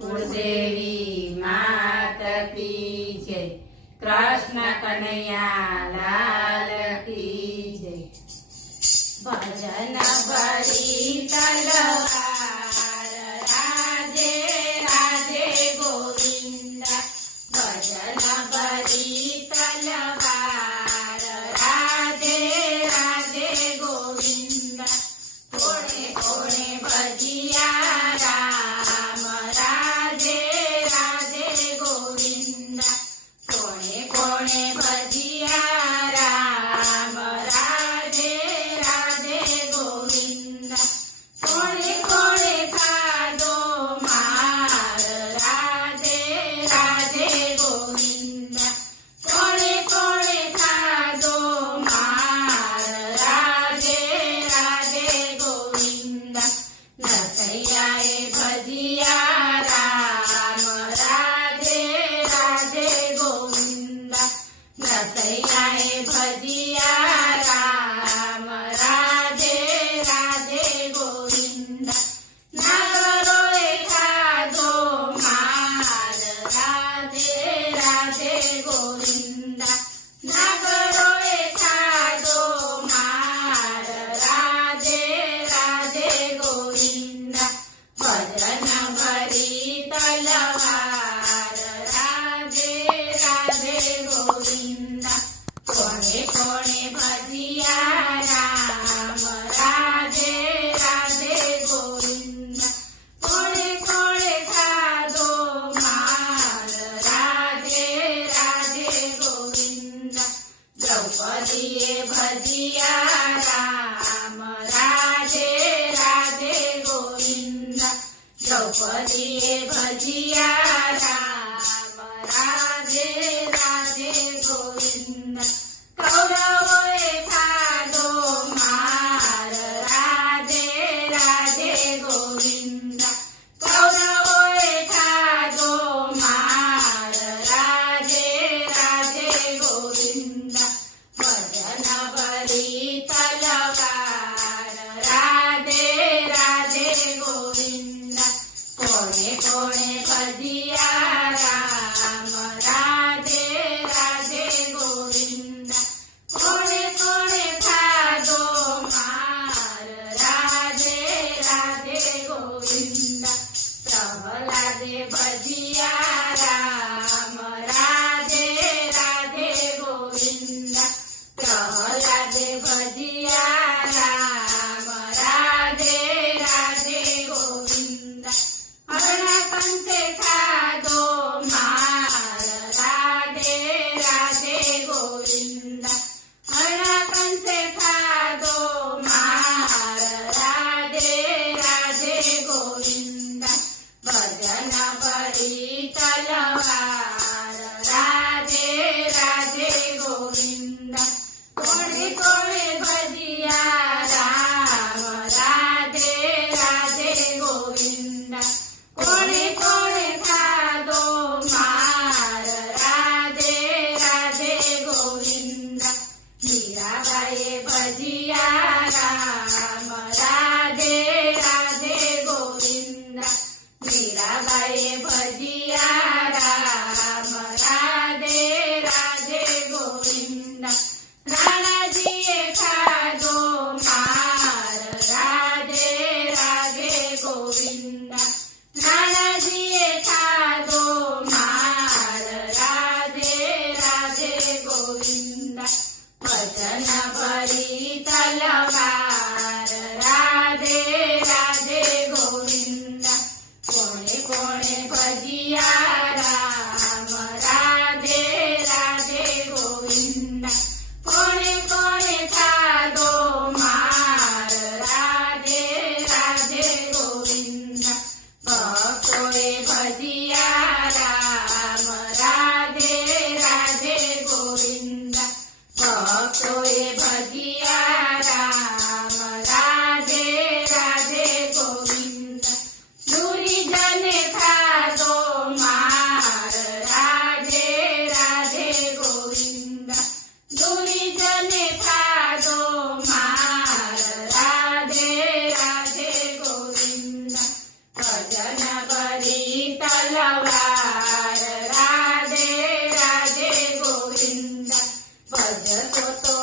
કુળદેવી માત કી જય, કૃષ્ણ કનૈયા લાલ કી જય. ભજન ભરી તલવાર રાજે રાજે ગોવિંદા, ભજન ભરી તલવાર રાજે રાજે ગોવિંદા. કોણે કોણે ભજિયા રામ રાજે રાજે ગોવિંદા, કોણે કોણે ભજિયા રામ રાજે રાજે ગોવિંદા. કોણે કોણે ખાધો માર રાજે રાજે ગોવિંદા, કોણે કોણે ખાધો માર રાજે રાજે ગોવિંદા. નરસૈયાએ ભજિયા રામ રાજે રાજે ગોવિંદા, નરસૈયાએ ભજિયા રામ રાજે રાજે ગોવિંદા. નાગરોએ ખાધો માર રાજે રાજે ગોવિંદા, નાગરોએ ખાધો માર રાજે રાજે ગોવિંદા. ભજન ભરી તલવાર રાજે રાજે ગોવિંદા, કોણે કોણે ભજિયા રામ રાજે રાજે ગોવિંદા, કોણે કોણે ખાધો માર રાજે રાજે ગોવિંદા. દ્રૌપદીએ ભજિયા રામ રાજે રાજે ગોવિંદા, દ્રૌપદીએ ભજિયા રામ રાજે રાજે ગોવિંદા. કૌરવોએ ખાધો માર રાજે રાજે ગોવિંદા, કૌરવોએ ખાધો માર રાજે રાજે ગોવિંદા. ભજન ભરી તલવાર રાજે રાજે ગોવિંદા, કોણે કોણે ભજિયા રામ તલવાર રાધે રાધે ગોવિંદ ભજતો તો